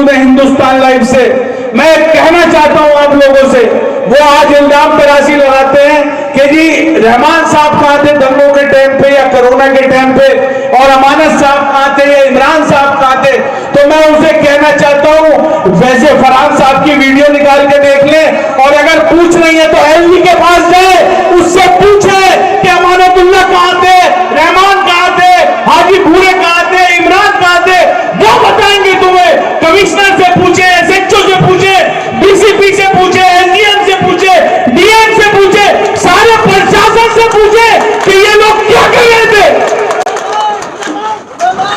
मौजूद है हिंदुस्तान लाइव से। मैं कहना चाहता हूं आप लोगों से, वो आज इल्जाम तराशी लगाते हैं कि जी रहमान साहब कहां थे दंगों के टाइम पे या कोरोना के टाइम पे, और अमानत साहब कहां थे या इमरान साहब कहां थे। तो मैं उनसे कहना चाहता हूं, वैसे फरहान साहब की वीडियो निकाल के देख ले, और अगर पूछ नहीं है तो एलजी के पास जाए, उससे पूछे कि अमानतुल्लाह कहां थे, रहमान कहां थे, हाजी भूरे कहां थे, इमरान कहां थे, वो बताएंगे तुम्हें। कमिश्नर से पूछे, एसएचओ से पूछे, डीसीपी से पूछे, एसडीएम से पूछे, डीएम से पूछे, सारे प्रशासन से पूछे कि ये लोग क्या कर रहे थे,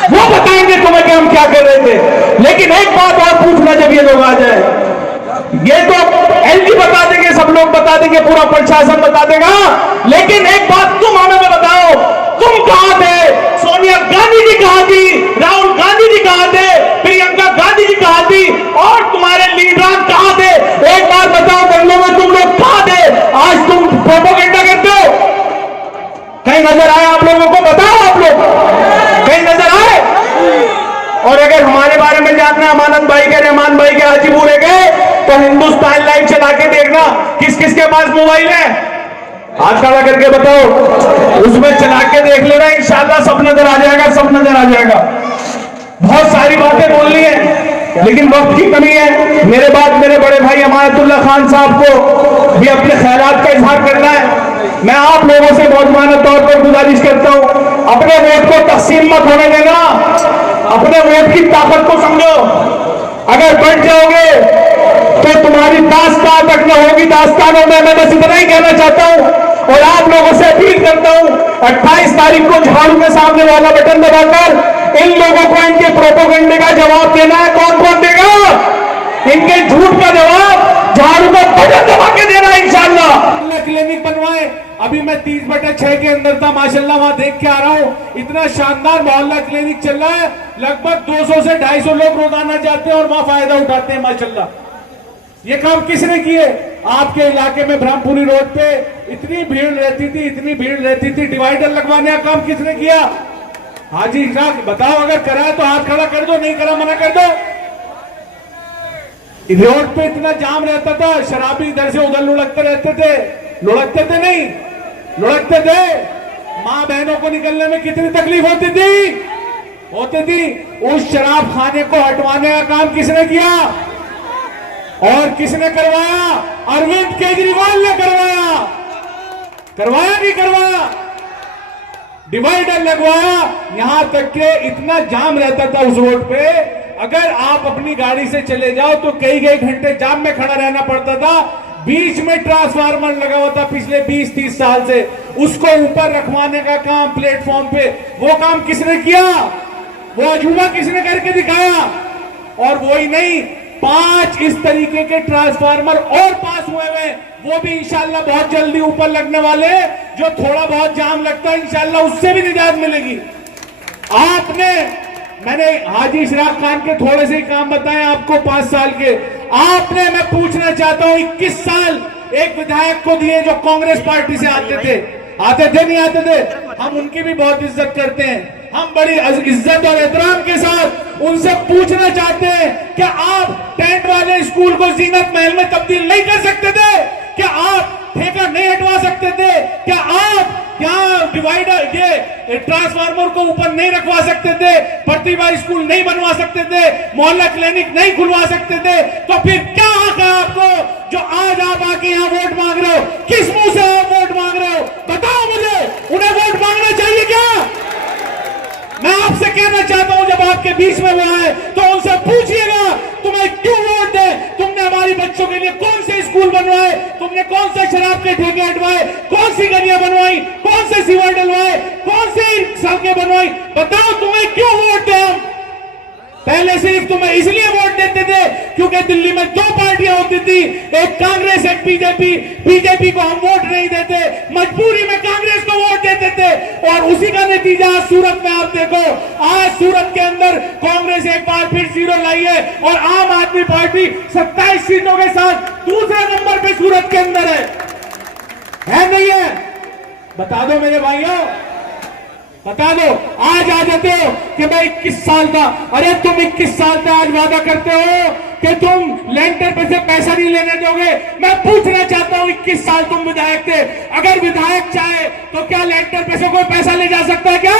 वो बताएंगे तुम्हें कि हम क्या कर रहे थे। लेकिन एक बात और पूछना, जब ये लोग आ जाए, ये तो एलजी बता देंगे, सब लोग बता देंगे, पूरा प्रशासन बता देगा, लेकिन एक बात तुम हमें बताओ, तुम कहां थे? सोनिया गांधी जी कहां थी? राहुल गांधी जी कहां थे? प्रियंका गांधी जी कहां थी? और तुम्हारे लीडर कहां थे? एक बार बताओ, दंगों में तुम लोग कहां थे? आज तुम प्रोपेगेंडा करते हो, कहीं नजर आए आप लोगों को? बताओ, आप लोग कहीं नजर आए? और अगर हमारे बारे में जानना, अमानत भाई के, रहमान भाई के, हाजी पूरे के, तो हिंदुस्तान लाइव चला के देखना, किस किस के पास मोबाइल है, हाथ खड़ा करके बताओ, उसमें चला के देख लेना, इंशाल्लाह सब नजर आ जाएगा, सब नजर आ जाएगा। बहुत सारी बातें बोलनी है, लेकिन वक्त की कमी है। मेरे बाद मेरे बड़े भाई अमानतुल्लाह खान साहब को भी अपने ख्यालात का इजहार करना है। मैं आप लोगों से मौजूदा तौर पर गुजारिश करता हूं, अपने वोट को तकसीम मत होने देना, अपने वोट की ताकत को समझो। अगर बढ़ जाओगे तो तुम्हारी दास्तान तक न होगी दास्तानों में। मैं बस इतना ही कहना चाहता हूं और आप लोगों से अपील करता हूं, 28 तारीख को झाड़ू के सामने वाला बटन दबाकर इन लोगों को इनके प्रोपेगेंडे का जवाब देना है। कौन कौन देगा? इनके झूठ का जवाब झाड़ू का बटन दबा के देना है इंशाल्लाह। क्लिनिक बनवाए, अभी मैं 30/6 के अंदर था, माशाल्लाह वहां देख के आ रहा हूं, इतना शानदार मोहल्ला क्लिनिक चल रहा है, लगभग 200 से 250 लोग रोजाना जाते हैं और वहां फायदा उठाते हैं माशाल्लाह। ये काम किसने किए? आपके इलाके में ब्रह्मपुरी रोड पे इतनी भीड़ रहती थी, इतनी भीड़ रहती थी, डिवाइडर लगवाने का काम किसने किया? हाजी इशराक, बताओ, अगर करा है तो हाथ खड़ा कर दो, नहीं करा मना कर दो। रोड पे इतना जाम रहता था, शराबी इधर से उधर लुढ़कते रहते थे, लुढ़कते थे नहीं, लुढ़कते थे, मां बहनों को निकलने में कितनी तकलीफ होती थी। उस शराब खाने को हटवाने का काम किसने किया और किसने करवाया? अरविंद केजरीवाल ने करवाया। करवाया नहीं करवाया? डिवाइडर लगवाया। यहां तक के इतना जाम रहता था उस रोड पे, अगर आप अपनी गाड़ी से चले जाओ तो कई घंटे जाम में खड़ा रहना पड़ता था। बीच में ट्रांसफार्मर लगा हुआ था पिछले 20-30 साल से, उसको ऊपर रखवाने का काम प्लेटफॉर्म पे, वो काम किसने किया? वो अजूबा किसने करके दिखाया? और वही नहीं, 5 इस तरीके के ट्रांसफार्मर और पास हुए हुए, वो भी इंशाल्लाह बहुत जल्दी ऊपर लगने वाले। जो थोड़ा बहुत जाम लगता है इंशाल्लाह उससे भी निजात मिलेगी। मैंने हाजी इशराक खान के थोड़े से ही काम बताए आपको 5 साल के। मैं पूछना चाहता हूं, 21 साल एक विधायक को दिए जो कांग्रेस पार्टी से आते थे नहीं आते थे? हम उनकी भी बहुत इज्जत करते हैं, हम बड़ी इज्जत और एहतराम के साथ उनसे पूछना चाहते हैं, क्या आप टेंट वाले स्कूल को जीनत महल में तब्दील नहीं कर सकते थे? क्या आप ठेका नहीं हटवा सकते थे? क्या आप यहाँ डिवाइडर ये ट्रांसफार्मर को ऊपर नहीं रखवा सकते थे? प्रतिभा स्कूल नहीं बनवा सकते थे? मोहल्ला क्लिनिक नहीं खुलवा सकते थे? तो फिर क्या हक है आपको जो आज आप आके यहाँ वोट मांग रहे हो? किस मुंह से आप वोट मांग रहे हो? बताओ मुझे, उन्हें वोट मांगना चाहिए क्या? मैं आपसे कहना चाहता हूं, जब आपके बीच में वो आए तो उनसे पूछिएगा, तुम्हें क्यों वोट दे? तुमने हमारी बच्चों के लिए कौन से स्कूल बनवाए? तुमने कौन से शराब के ठेके हटवाए? कौन सी गलियां बनवाई? कौन से सीवर डलवाए? कौन सी सड़कें बनवाई? बताओ, तुम्हें क्यों वोट दे? हम पहले सिर्फ तुम्हें इसलिए वोट देते थे क्योंकि दिल्ली में 2 पार्टियां होती थी, एक कांग्रेस एक बीजेपी को हम वोट नहीं देते, मजबूरी में कांग्रेस को वोट देते थे। और उसी का नतीजा आज सूरत में आप देखो, आज सूरत के अंदर कांग्रेस एक बार फिर 0 लाई है और आम आदमी पार्टी 27 सीटों के साथ दूसरे नंबर पे सूरत के अंदर है नहीं है? बता दो मेरे भाइयों, बता दो। आज आ जाते हो कि मैं 21 साल था। अरे तुम 21 साल से आज वादा करते हो कि तुम लेंटर पे से पैसा नहीं लेने दोगे। मैं पूछना चाहता हूं, 21 साल तुम विधायक थे, अगर विधायक चाहे तो क्या लेंटर पे से कोई पैसा ले जा सकता है? क्या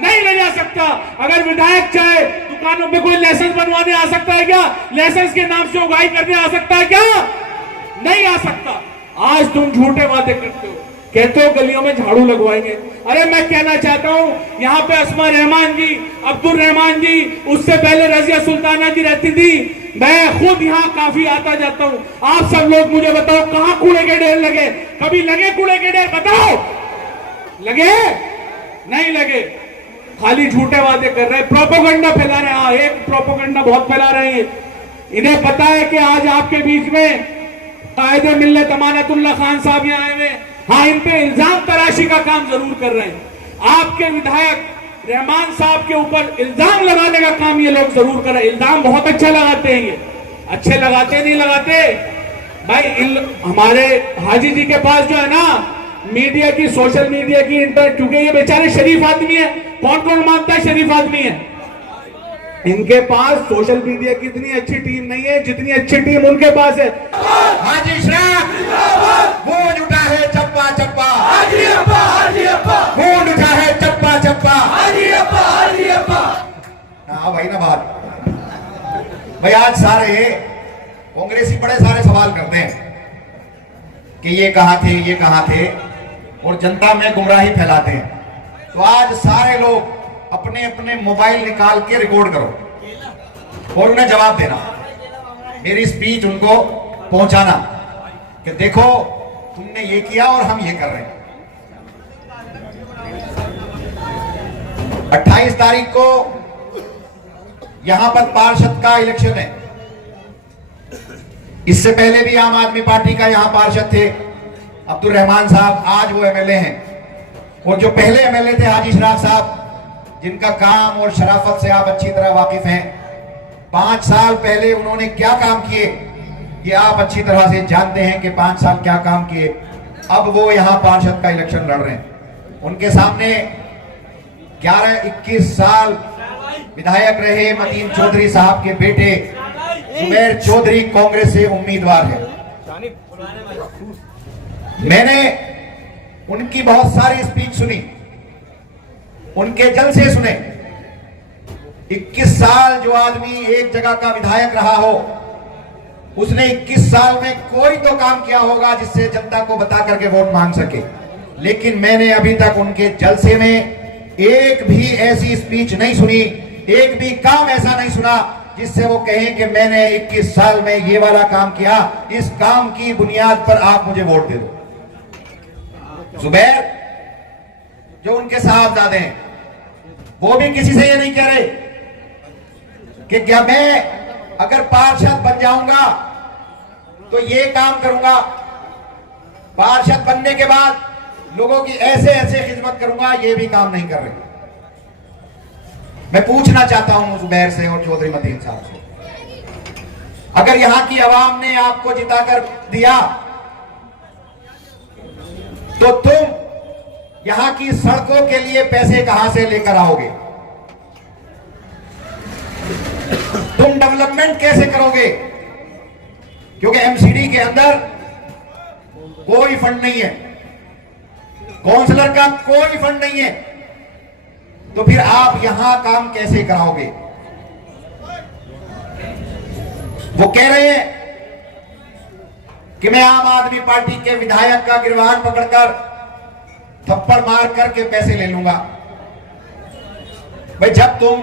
नहीं ले जा सकता। अगर विधायक चाहे दुकानों पे कोई लाइसेंस बनवाने आ सकता है? क्या लाइसेंस के नाम से उगाई करने आ सकता है? क्या नहीं आ सकता। आज तुम झूठे वादे करते हो, कहते हो गलियों में झाड़ू लगवाएंगे। अरे मैं कहना चाहता हूं, यहां पे अस्मा रहमान जी, अब्दुल रहमान जी, उससे पहले रजिया सुल्ताना जी रहती थी। मैं खुद यहां काफी आता जाता हूं। आप सब लोग मुझे बताओ, कहां कूड़े के ढेर लगे? कभी लगे कूड़े के ढेर? बताओ, लगे? नहीं लगे। खाली झूठे वादे कर रहे हैं, प्रोपोगंडा फैला रहे हैं। हाँ, एक प्रोपोगंडा बहुत फैला रहे हैं। इन्हें पता है कि आज आपके बीच में कायदे मिल्लत अमानतुल्लाह खान साहब यहाँ आए हुए। हाँ, इन पे इल्जाम तराशी का काम जरूर कर रहे हैं। आपके विधायक रहमान साहब के ऊपर इल्जाम लगाने का काम ये लोग जरूर कर रहे हैं। इल्जाम बहुत अच्छा लगाते हैं, ये अच्छे लगाते नहीं लगाते भाई। हमारे हाजी जी के पास जो है ना मीडिया की, सोशल मीडिया की इंटरनेट, क्योंकि ये बेचारे शरीफ आदमी है। कौन कौन मानता है शरीफ आदमी है? इनके पास सोशल मीडिया की इतनी अच्छी टीम नहीं है जितनी अच्छी टीम उनके पास है। हाजी श्राफ गूंज उठा है चप्पा चप्पा, हाजी अप्पा, हाजी अप्पा गूंज उठा है चप्पा चप्पा, हाजी अप्पा, हाजी अप्पा। हाँ भाई ना बात भाई, आज सारे कांग्रेसी बड़े सारे सवाल करते हैं कि ये कहां थे, ये कहां थे, और जनता में गुमराही फैलाते हैं। तो आज सारे लोग अपने अपने मोबाइल निकाल के रिकॉर्ड करो और उन्हें जवाब देना, मेरी स्पीच उनको पहुंचाना कि देखो तुमने ये किया और हम ये कर रहे हैं। 28 तारीख को यहां पर पार्षद का इलेक्शन है। इससे पहले भी आम आदमी पार्टी का यहां पार्षद थे अब्दुल रहमान साहब, आज वो एमएलए हैं। और जो पहले एमएलए थे हाजी श्राफ साहब, जिनका काम और शराफत से आप अच्छी तरह वाकिफ हैं, 5 साल पहले उन्होंने क्या काम किए ये आप अच्छी तरह से जानते हैं कि 5 साल क्या काम किए। अब वो यहां पार्षद का इलेक्शन लड़ रहे हैं। उनके सामने 11-21 साल विधायक रहे मतीन चौधरी साहब के बेटे जुबैर चौधरी कांग्रेस से उम्मीदवार है। मैंने उनकी बहुत सारी स्पीच सुनी, उनके जलसे सुने। 21 साल जो आदमी एक जगह का विधायक रहा हो, उसने 21 साल में कोई तो काम किया होगा जिससे जनता को बता करके वोट मांग सके। लेकिन मैंने अभी तक उनके जलसे में एक भी ऐसी स्पीच नहीं सुनी, एक भी काम ऐसा नहीं सुना जिससे वो कहें कि मैंने 21 साल में ये वाला काम किया, इस काम की बुनियाद पर आप मुझे वोट दे दो। जुबैर जो उनके साहबजादे हैं, वो भी किसी से ये नहीं कह रहे कि क्या मैं अगर पार्षद बन जाऊंगा तो ये काम करूंगा, पार्षद बनने के बाद लोगों की ऐसे ऐसे खिदमत करूंगा, ये भी काम नहीं कर रहे। मैं पूछना चाहता हूं जुबैर से और चौधरी मतीन साहब से, अगर यहां की आवाम ने आपको जिताकर दिया तो तुम यहां की सड़कों के लिए पैसे कहां से लेकर आओगे? तुम डेवलपमेंट कैसे करोगे? क्योंकि एमसीडी के अंदर कोई फंड नहीं है, काउंसलर का कोई फंड नहीं है, तो फिर आप यहां काम कैसे कराओगे? वो कह रहे हैं कि मैं आम आदमी पार्टी के विधायक का गिरबान पकड़कर थप्पड़ मार करके पैसे ले लूंगा। भाई जब तुम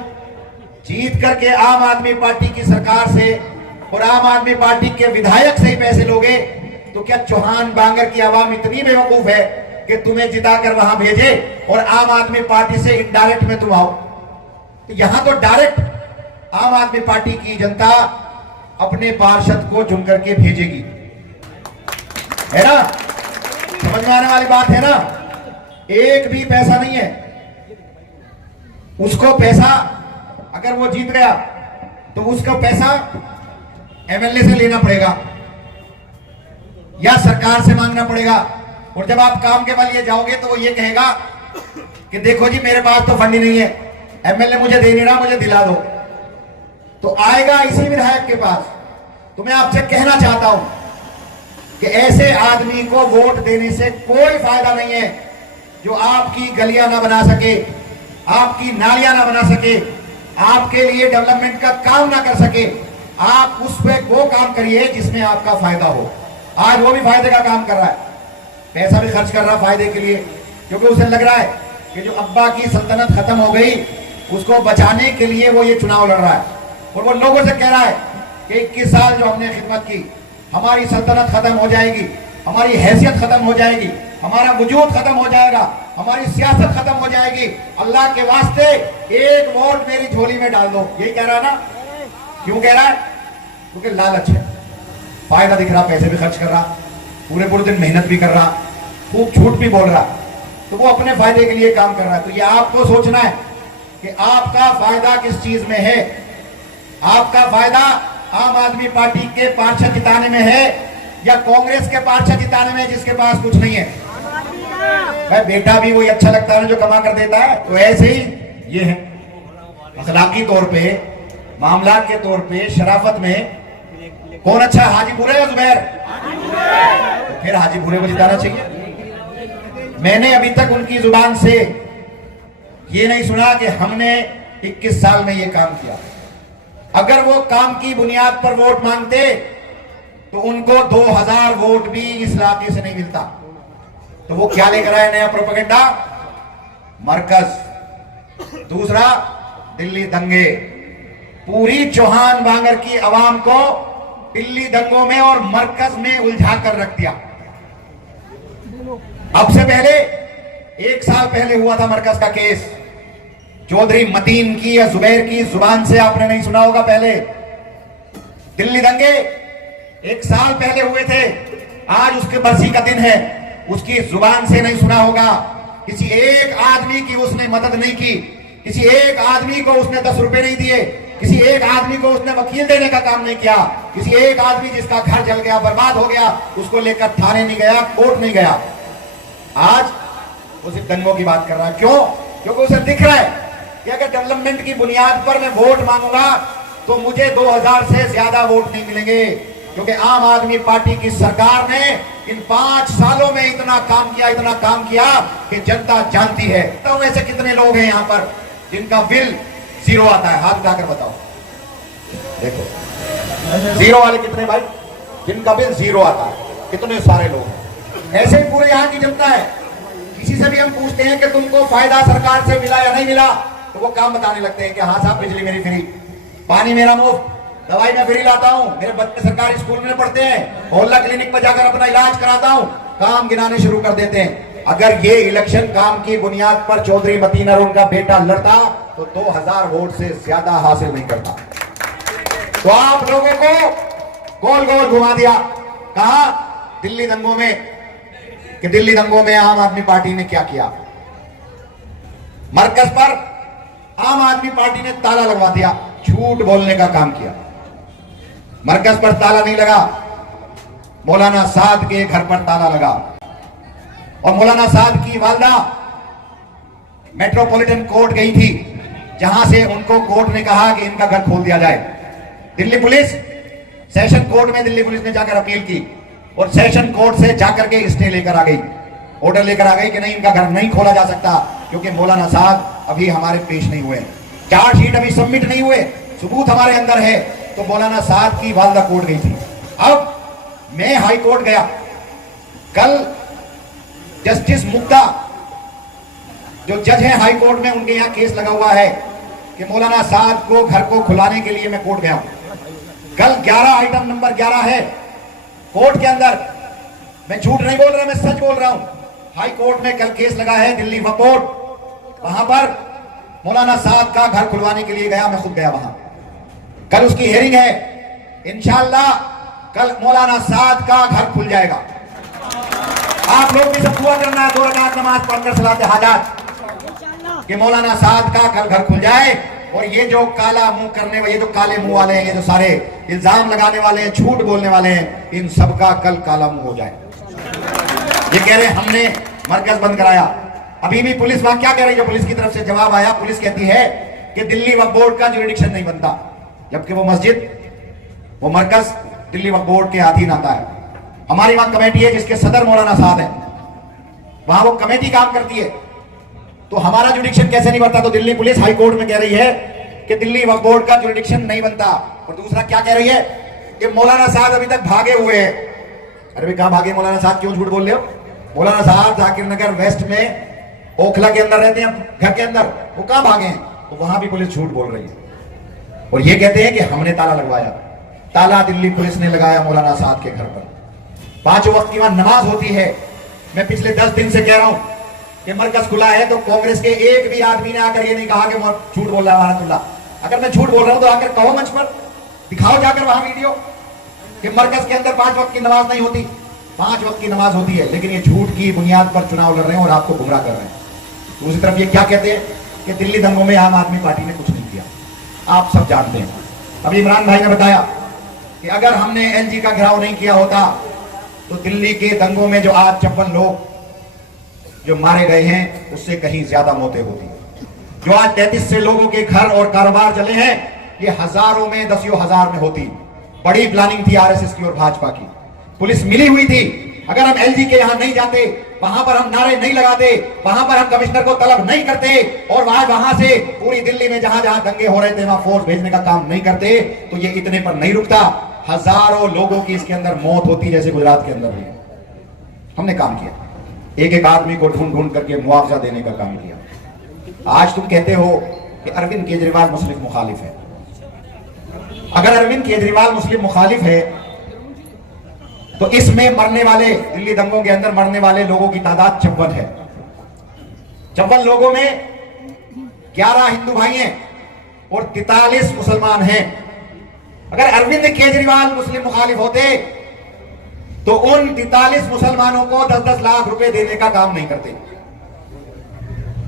जीत करके आम आदमी पार्टी की सरकार से और आम आदमी पार्टी के विधायक से ही पैसे लोगे, तो क्या चौहान बांगर की आवाम इतनी बेवकूफ है कि तुम्हें जिताकर वहां भेजे और आम आदमी पार्टी से इनडायरेक्ट में तुम आओ? तो यहां तो डायरेक्ट आम आदमी पार्टी की जनता अपने पार्षद को चुन करके भेजेगी, है ना? समझ में आने वाली बात है ना? एक भी पैसा नहीं है उसको। पैसा अगर वो जीत गया तो उसका पैसा एमएलए से लेना पड़ेगा या सरकार से मांगना पड़ेगा। और जब आप काम के बल ये जाओगे तो वो ये कहेगा कि देखो जी मेरे पास तो फंड ही नहीं है, एमएलए मुझे दे नहीं रहा, मुझे दिला दो, तो आएगा इसी विधायक के पास। तो मैं आपसे कहना चाहता हूं कि ऐसे आदमी को वोट देने से कोई फायदा नहीं है जो आपकी गलियां ना बना सके, आपकी नालियां ना बना सके, आपके लिए डेवलपमेंट का काम ना कर सके। आप उस पे वो काम करिए जिसमें आपका फायदा हो। आज वो भी फायदे का काम कर रहा है, पैसा भी खर्च कर रहा है फायदे के लिए, क्योंकि उसे लग रहा है कि जो अब्बा की सल्तनत खत्म हो गई उसको बचाने के लिए वो ये चुनाव लड़ रहा है। और वो लोगों से कह रहा है कि 21 साल जो हमने खिदमत की, हमारी सल्तनत खत्म हो जाएगी, हमारी हैसियत खत्म हो जाएगी, हमारा वजूद खत्म हो जाएगा, हमारी सियासत खत्म हो जाएगी, अल्लाह के वास्ते एक वोट मेरी झोली में डाल दो। यही कह रहा है ना? क्यों कह रहा है? क्योंकि लालच है, फायदा दिख रहा, पैसे भी खर्च कर रहा, पूरे पूरे दिन मेहनत भी कर रहा, खूब झूठ भी बोल रहा, तो वो अपने फायदे के लिए काम कर रहा है। तो ये आपको सोचना है कि आपका फायदा किस चीज में है। आपका फायदा आम आदमी पार्टी के पार्षद जिताने में है या कांग्रेस के पार्षद जिताने में जिसके पास कुछ नहीं है? भाई बेटा भी वही अच्छा लगता है ना जो कमा कर देता है। तो ऐसे ही ये है, अखलाकी तौर पे, मामलात के तौर पे, शराफत में कौन अच्छा, हाजी बुरे या जुबैर? तो फिर हाजी बुरे को जिताना चाहिए। मैंने अभी तक उनकी जुबान से ये नहीं सुना कि हमने 21 साल में ये काम किया। अगर वो काम की बुनियाद पर वोट मांगते तो उनको 2000 वोट भी इस इलाके से नहीं मिलता। तो वो क्या लेकर आए? नया प्रोपेगेंडा, मरकज। दूसरा, दिल्ली दंगे। पूरी चौहान बांगर की आवाम को दिल्ली दंगों में और मरकज में उलझा कर रख दिया। अब से पहले 1 साल पहले हुआ था मरकज का केस, चौधरी मतीन की या जुबैर की जुबान से आपने नहीं सुना होगा। पहले दिल्ली दंगे 1 साल पहले हुए थे, आज उसके बरसी का दिन है, उसकी जुबान से नहीं सुना होगा। किसी एक आदमी की उसने मदद नहीं की, किसी एक आदमी को उसने 10 रुपए नहीं दिए, किसी एक आदमी को उसने वकील देने का काम नहीं किया, किसी एक आदमी जिसका घर जल गया, बर्बाद हो गया, उसको लेकर थाने नहीं गया, कोर्ट नहीं गया। आज वो सिर्फ दंगों की बात कर रहा है। क्यों? क्योंकि उसे दिख रहा है कि अगर डेवलपमेंट की बुनियाद पर मैं वोट मांगूंगा तो मुझे 2000 से ज्यादा वोट नहीं मिलेंगे, क्योंकि आम आदमी पार्टी की सरकार ने इन 5 सालों में इतना काम किया कि जनता जानती है। तो ऐसे कितने लोग हैं यहाँ पर जिनका बिल 0 आता है? हाथ उठाकर बताओ। देखो 0 वाले कितने भाई, जिनका बिल 0 आता है? कितने सारे लोग हैं। ऐसे ही पूरे यहाँ की जनता है। किसी से भी हम पूछते हैं कि तुमको फायदा सरकार से मिला या नहीं मिला, तो वो काम बताने लगते हैं कि हाँ साहब बिजली मेरी फ्री, पानी मेरा मुफ्त, दवाई मैं फ्री लाता हूँ, मेरे बच्चे सरकारी स्कूल में पढ़ते हैं, मोहल्ला क्लिनिक पर जाकर अपना इलाज कराता हूँ। काम गिनाने शुरू कर देते हैं। अगर ये इलेक्शन काम की बुनियाद पर चौधरी मतीन और उनका बेटा लड़ता तो 2000 वोट से ज्यादा हासिल नहीं करता। तो आप लोगों को गोल गोल घुमा दिया। कहा? दिल्ली दंगों में। कि दिल्ली दंगों में आम आदमी पार्टी ने क्या किया? मरकज पर आम आदमी पार्टी ने ताला लगवा दिया, झूठ बोलने का काम किया। मरकज पर ताला नहीं लगा, मौलाना साद के घर पर ताला लगा। और मौलाना साद की वालदा मेट्रोपॉलिटन कोर्ट गई थी, जहां से उनको कोर्ट ने कहा कि इनका घर खोल दिया जाए। दिल्ली पुलिस, सेशन कोर्ट में दिल्ली पुलिस ने जाकर अपील की और सेशन कोर्ट से जाकर के स्टे लेकर आ गई, ऑर्डर लेकर आ गई कि नहीं, इनका घर नहीं खोला जा सकता क्योंकि मौलाना साद अभी हमारे पेश नहीं हुए, चार्जशीट अभी सबमिट नहीं हुए, सबूत हमारे अंदर है। तो मौलाना साद की वालदा कोर्ट गई थी। अब मैं हाई कोर्ट गया। कल जस्टिस मुक्ता जो जज है हाई कोर्ट में, उनके यहाँ केस लगा हुआ है कि मौलाना साद को घर को खुलाने के लिए मैं कोर्ट गया हूं। कल 11 आइटम नंबर 11 है कोर्ट के अंदर। मैं झूठ नहीं बोल रहा, मैं सच बोल रहा हूं। हाई कोर्ट में कल केस लगा है, दिल्ली कोर्ट। वहां पर मौलाना साद का घर खुलवाने के लिए गया, मैं खुद गया वहां। कल उसकी हियरिंग है, इंशाअल्लाह कल मौलाना साद का घर खुल जाएगा। आप लोग भी सब दुआ करना है, 2 रकात नमाज पढ़कर सलाते हाजात कि मौलाना साद का कल घर खुल जाए। और ये जो काला मुंह करने वाले, ये जो काले मुंह वाले हैं, ये जो सारे इल्जाम लगाने वाले हैं, झूठ बोलने वाले हैं, इन सबका कल काला मुंह हो जाए। ये कह रहे हमने मरकज बंद कराया। अभी भी पुलिस वहां क्या कह रही है? पुलिस की तरफ से जवाब आया, पुलिस कहती है कि दिल्ली वक्फ बोर्ड का जुरिडिक्शन नहीं बनता, जबकि वो मस्जिद, वो मरकज दिल्ली वक्फ बोर्ड के अधीन आता है। हमारी वहां कमेटी है जिसके सदर मौलाना साहब है, वहां वो कमेटी काम करती है, तो हमारा जुरिडिक्शन कैसे नहीं बनता? तो दिल्ली पुलिस हाई कोर्ट में कह रही है कि दिल्ली वक्फ बोर्ड का जुरिडिक्शन नहीं बनता। और दूसरा क्या कह रही है कि मौलाना साहब अभी तक भागे हुए हैं। अरे कहां भागे मौलाना साहब? क्यों झूठ बोल रहे हो? मौलाना साहब जाकिर नगर वेस्ट में ओखला के अंदर रहते हैं, घर के अंदर, वो कहां भागे हैं? तो वहां भी पुलिस झूठ बोल रही है और ये कहते हैं कि हमने ताला लगवाया। ताला दिल्ली पुलिस ने लगाया मौलाना साहब के घर पर। 5 वक्त की वहां नमाज होती है। मैं पिछले 10 दिन से कह रहा हूं कि मरकज खुला है, तो कांग्रेस के एक भी आदमी ने आकर ये नहीं कहा कि झूठ बोल रहा है वारतुल्लाह। अगर मैं झूठ बोल रहा हूं तो आकर कहो मंच पर, दिखाओ जाकर वहां वीडियो कि मरकज के अंदर 5 वक्त की नमाज नहीं होती। 5 वक्त की नमाज होती है, लेकिन ये झूठ की बुनियाद पर चुनाव लड़ रहे हैं और आपको गुमराह कर रहे हैं। दूसरी तरफ ये क्या कहते हैं कि दिल्ली दंगों में आम आदमी पार्टी ने कुछ नहीं किया। आप सब जानते हैं, अभी इमरान भाई ने बताया कि अगर हमने एलजी का घेराव नहीं किया होता तो दिल्ली के दंगों में जो आज 56 लोग जो मारे गए हैं उससे कहीं ज्यादा मौतें होती। जो आज 33 से लोगों के घर और कारोबार जले हैं, ये हजारों में, दसियों हजार में होती। बड़ी प्लानिंग थी आरएसएस की और भाजपा की, पुलिस मिली हुई थी। अगर हम एलजी के यहां नहीं जाते, वहां पर हम नारे नहीं लगाते, वहां पर हम कमिश्नर को तलब नहीं करते और वहां से पूरी दिल्ली में जहां जहां दंगे हो रहे थे वहां फोर्स भेजने का काम नहीं करते, तो ये इतने पर नहीं रुकता। हजारों लोगों की इसके अंदर मौत होती, जैसे गुजरात के अंदर भी। हमने काम किया, एक एक आदमी को ढूंढ ढूंढ करके मुआवजा देने का काम किया। आज तुम कहते हो कि अरविंद केजरीवाल मुस्लिम मुखालिफ है। अगर अरविंद केजरीवाल मुस्लिम मुखालिफ है तो इसमें मरने वाले, दिल्ली दंगों के अंदर मरने वाले लोगों की तादाद 56 है। 56 लोगों में 11 हिंदू भाई हैं और 43 मुसलमान हैं। अगर अरविंद केजरीवाल मुस्लिम मुखालिफ होते तो उन 43 मुसलमानों को 10-10 लाख रुपए देने का काम नहीं करते।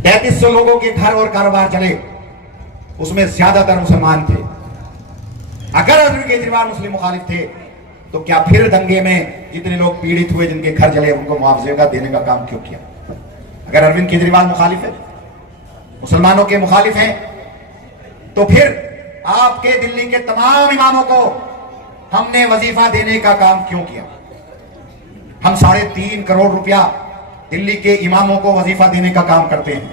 3300 लोगों के घर और कारोबार चले, उसमें ज्यादातर मुसलमान थे। अगर अरविंद केजरीवाल मुस्लिम मुखालिफ थे तो क्या फिर दंगे में जितने लोग पीड़ित हुए, जिनके घर जले, उनको मुआवजे का देने का काम क्यों किया? अगर अरविंद केजरीवाल मुखालिफ है, मुसलमानों के मुखालिफ हैं, तो फिर आपके दिल्ली के तमाम इमामों को हमने वजीफा देने का काम क्यों किया? हम 3.5 करोड़ रुपया दिल्ली के इमामों को वजीफा देने का काम करते हैं।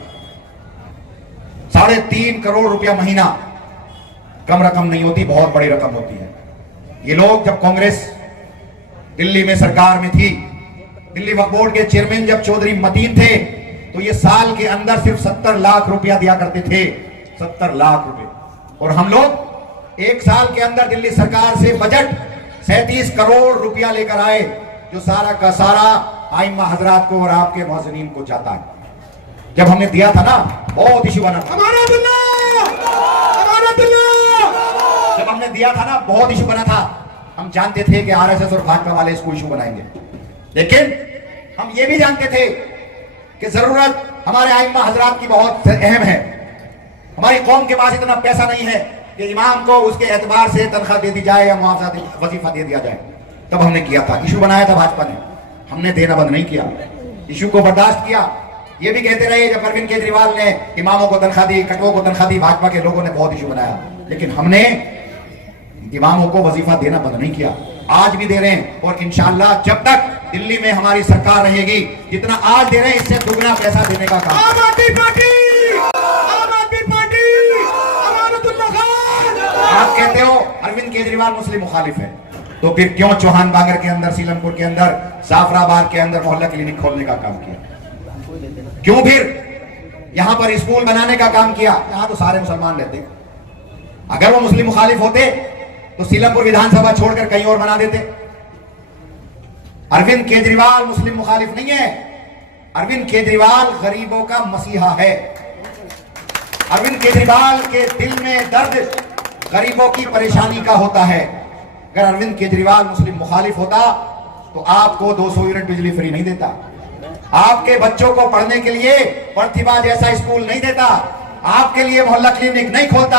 3.5 करोड़ रुपया महीना कम रकम नहीं होती, बहुत बड़ी रकम होती है। ये लोग जब कांग्रेस दिल्ली में सरकार में थी, दिल्ली वक्फ बोर्ड के चेयरमैन जब चौधरी मतीन थे, तो ये साल के अंदर सिर्फ 70 लाख रुपया दिया करते थे। 70 लाख रुपए। और हम लोग एक साल के अंदर दिल्ली सरकार से बजट 37 करोड़ रुपया लेकर आए, जो सारा का सारा आइम्मा हजरात को और आपके मुअज्जिनीन को जाता है। जब हमने दिया था ना, बहुत इशू बना था। जब हमने दिया था ना, बहुत इशू बना था। हम जानते थे कि आरएसएस और भाजपा वाले इसको इशू बनाएंगे, लेकिन हम ये भी जानते थे कि जरूरत हमारे आइम्मा हजरात की बहुत अहम है। हमारी कौम के पास इतना पैसा नहीं है कि इमाम को उसके एतबार से तनख्वाह दे दी जाए या मुआवजा वजीफा दे दिया जाए। तब हमने किया था, इशू बनाया था भाजपा ने, हमने देना बंद नहीं किया, इशू को बर्दाश्त किया। ये भी कहते रहे जब अरविंद केजरीवाल ने इमामों को तनख्वाह दी, कटवों को तनख्वाह दी, भाजपा के लोगों ने बहुत इशू बनाया, लेकिन हमने इमामों को वजीफा देना बंद नहीं किया। आज भी दे रहे हैं और इंशाअल्लाह जब तक दिल्ली में हमारी सरकार रहेगी, जितना आज दे रहे हैं इससे दुगना पैसा देने का काम। आम आदमी पार्टी, आम आदमी पार्टी, अमानतुल्लाह खान। आप कहते हो अरविंद केजरीवाल मुस्लिम मुखालिफ है, तो फिर क्यों चौहान बागर के अंदर, सीलमपुर के अंदर, जाफराबाद के अंदर मोहल्ला क्लिनिक खोलने का काम किया? क्यों फिर यहां पर स्कूल बनाने का काम किया? यहां तो सारे मुसलमान रहते। अगर वो मुस्लिम मुखालिफ होते तो सीलमपुर विधानसभा छोड़कर कहीं और बना देते। अरविंद केजरीवाल मुस्लिम मुखालिफ नहीं है, अरविंद केजरीवाल गरीबों का मसीहा है। अरविंद केजरीवाल के दिल में दर्द गरीबों की परेशानी का होता है। अगर अरविंद केजरीवाल मुस्लिम मुखालिफ होता तो आपको 200 यूनिट बिजली फ्री नहीं देता, आपके बच्चों को पढ़ने के लिए प्रतिभा जैसा स्कूल नहीं देता, आपके लिए मोहल्ला क्लिनिक नहीं खोलता,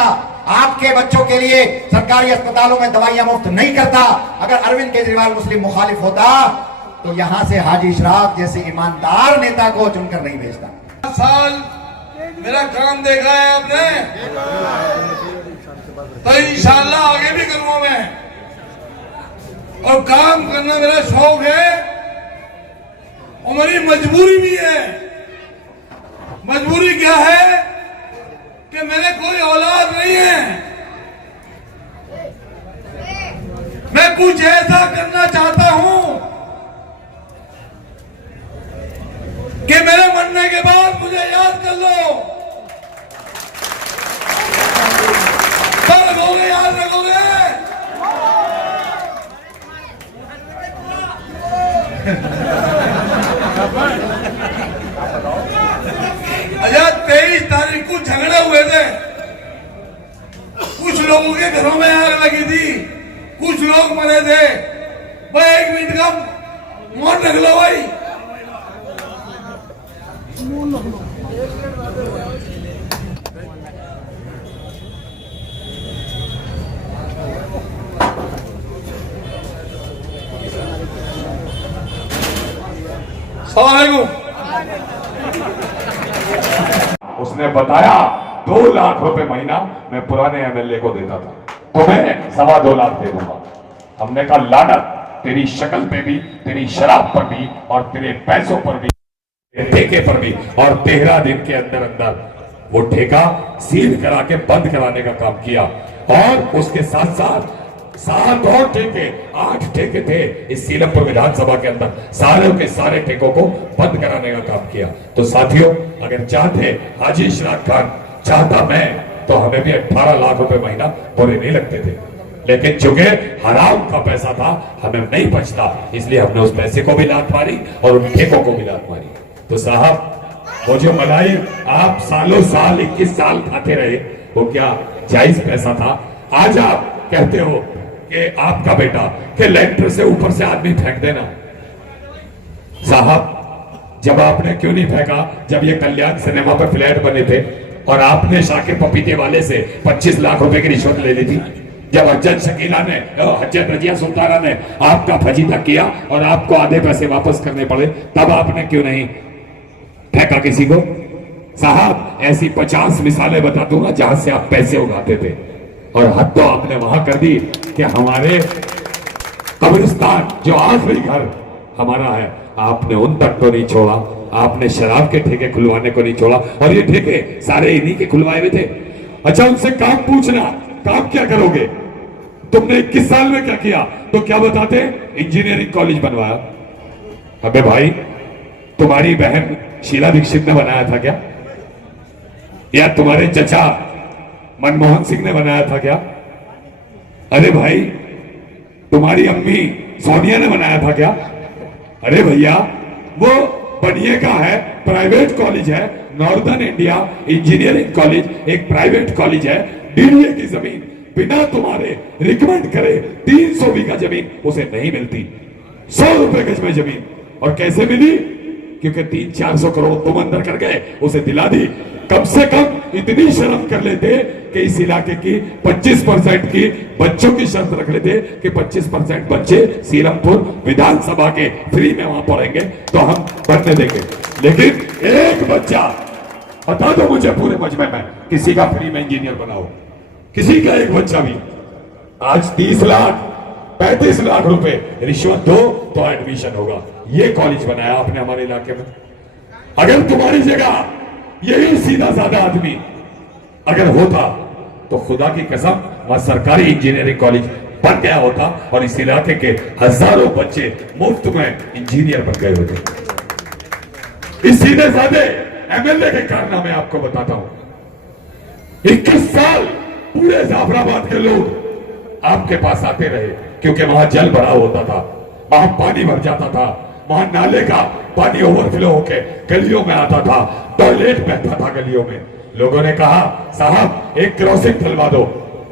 आपके बच्चों के लिए सरकारी अस्पतालों में दवाइयां मुफ्त नहीं करता। अगर अरविंद केजरीवाल मुस्लिम मुखालिफ होता तो यहां से हाजी इशराक जैसे ईमानदार नेता को चुनकर नहीं भेजता। साल मेरा काम देखा है आपने, तो इंशाल्लाह आगे भी करूंगा मैं। और काम करना मेरा शौक है और मेरी मजबूरी भी है। मजबूरी क्या है कि मेरे कोई औलाद नहीं है। मैं कुछ ऐसा करना चाहता हूं कि मेरे मरने के बाद मुझे याद कर लो। सब रखोगे, याद रखोगे। अच्छा, 23 तारीख को झगड़े हुए थे, कुछ लोगों के घरों में आग लगी थी, कुछ लोग मरे थे। भाई 1 मिनट का मौन रख लो भाई। उसने बताया 2 लाख रुपए महीना मैं पुराने एमएलए को देता था, तुम्हें 2.25 लाख दे दूंगा। हमने कहा लानत तेरी शक्ल पे भी, तेरी शराब पर भी और तेरे पैसों पर भी, ठेके पर भी। और 13 दिन के अंदर अंदर वो ठेका सील करा के बंद कराने का काम किया। और उसके साथ साथ 7 और ठेके, 8 ठेके थे इस सीलमपुर विधानसभा के अंदर, सारे के सारे ठेकों को बंद कराने का काम किया। तो साथियों, अगर चाहते हाजी इशराक खान, चाहता मैं, तो हमें भी 18 लाख रुपए महीना पूरे नहीं लगते थे। लेकिन चूंकि हराम का पैसा था, हमें नहीं बचता, इसलिए हमने उस पैसे को भी लात मारी और उन ठेकों को भी लात मारी। तो साहब, वो जो मलाई आप सालों साल 21 साल खाते रहे, वो क्या जायज पैसा था? आज आप कहते हो कि आपका बेटा कि लेंटर से ऊपर से आदमी फेंक देना। साहब, जब आपने क्यों नहीं फेंका, जब ये कल्याण सिनेमा पे फ्लैट बने थे और आपने शाकिर पपीते वाले से 25 लाख रुपए की रिश्वत ले ली थी, जब हज्जत शकीला ने, हज्जत रजिया सुल्ताना ने आपका फजीता किया और आपको आधे पैसे वापस करने पड़े, तब आपने क्यों नहीं फेंका किसी को? साहब, ऐसी 50 मिसालें बता दूंगा जहां से आप पैसे उगाते थे। और हद तो आपने वहां कर दी कि हमारे कब्रिस्तान, जो आखिरी घर हमारा है, आपने उन तक तो नहीं छोड़ा। आपने शराब के ठेके खुलवाने को नहीं छोड़ा, और ये ठेके सारे इन्हीं के खुलवाए हुए थे। अच्छा, उनसे काम पूछना, काम क्या करोगे? तुमने 21 साल में क्या किया? तो क्या बताते? इंजीनियरिंग कॉलेज बनवाया। अबे भाई, तुम्हारी बहन शीला दीक्षित ने बनाया था क्या? या तुम्हारे चचा मनमोहन सिंह ने बनाया था क्या? अरे भाई, तुम्हारी अम्मी सोनिया ने बनाया था क्या? अरे भैया, वो बनिए का है, प्राइवेट कॉलेज है, नॉर्दर्न इंडिया इंजीनियरिंग कॉलेज एक प्राइवेट कॉलेज है। डीडीए की जमीन बिना तुम्हारे रिकमेंड करे 300 बीघा जमीन उसे नहीं मिलती, 100 रुपए गज में जमीन। और कैसे मिली? क्योंकि 300-400 करोड़ तुम अंदर कर गए, उसे दिला दी। कम से कम इतनी शर्म कर लेते कि इस इलाके की 25% की बच्चों की शर्त रख लेते कि 25% बच्चे सीलमपुर विधानसभा के फ्री में वहां पढ़ेंगे, तो हम पढ़ने देंगे। लेकिन एक बच्चा, बता दो मुझे पूरे मजमे में किसी का फ्री में इंजीनियर बनाओ, किसी का एक बच्चा भी। आज 30 लाख 35 लाख रुपए रिश्वत दो तो एडमिशन होगा। ये कॉलेज बनाया आपने हमारे इलाके में। अगर तुम्हारी जगह यही सीधा साधा आदमी अगर होता, तो खुदा की कसम वहां सरकारी इंजीनियरिंग कॉलेज बन गया होता और इस इलाके के हजारों बच्चे मुफ्त में इंजीनियर बन गए होते। इस सीधे साधे एमएलए के कारनामे आपको बताता हूं। 21 साल पूरे जाफराबाद के लोग आपके पास आते रहे, क्योंकि वहां जल भराव होता था, वहां पानी भर जाता था, वहां नाले का पानी ओवरफ्लो होके गलियों में आता था, टॉयलेट बहता था गलियों में। लोगों ने कहा, साहब एक क्रॉसिंग खुलवा दो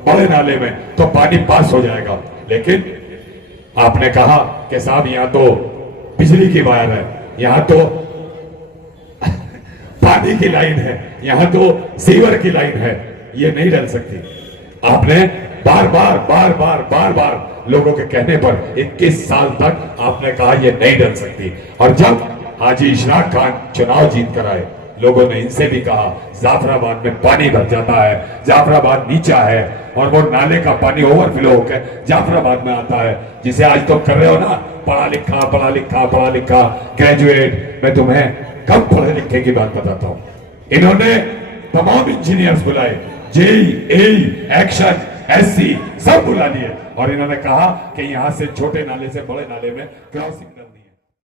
बड़े नाले में तो पानी पास हो जाएगा। लेकिन आपने कहा कि साहब यहां तो बिजली की वायर है, यहां तो पानी की लाइन है, यहां तो सीवर की लाइन है, ये नहीं डल सकती। आपने बार बार लोगों के कहने पर 21 साल तक आपने कहा ये नहीं डल सकती। और जब हाजी इशराक खान चुनाव जीत कर आए, लोगों ने इनसे भी कहा जाफराबाद में पानी भर जाता है, जाफराबाद नीचा है और वो नाले का पानी ओवरफ्लो होकर जाफराबाद में आता है, जिसे आज तुम कर रहे हो ना पढ़ा लिखा पढ़ा लिखा पढ़ा लिखा ग्रेजुएट। मैं तुम्हें कम पढ़े लिखे की बात बताता हूं। इन्होंने तमाम इंजीनियर्स बुलाए, जेई एई एक्शन एससी सब बुला लिए और इन्होंने कहा कि यहां से छोटे नाले से बड़े नाले में क्रॉसिंग करनी है।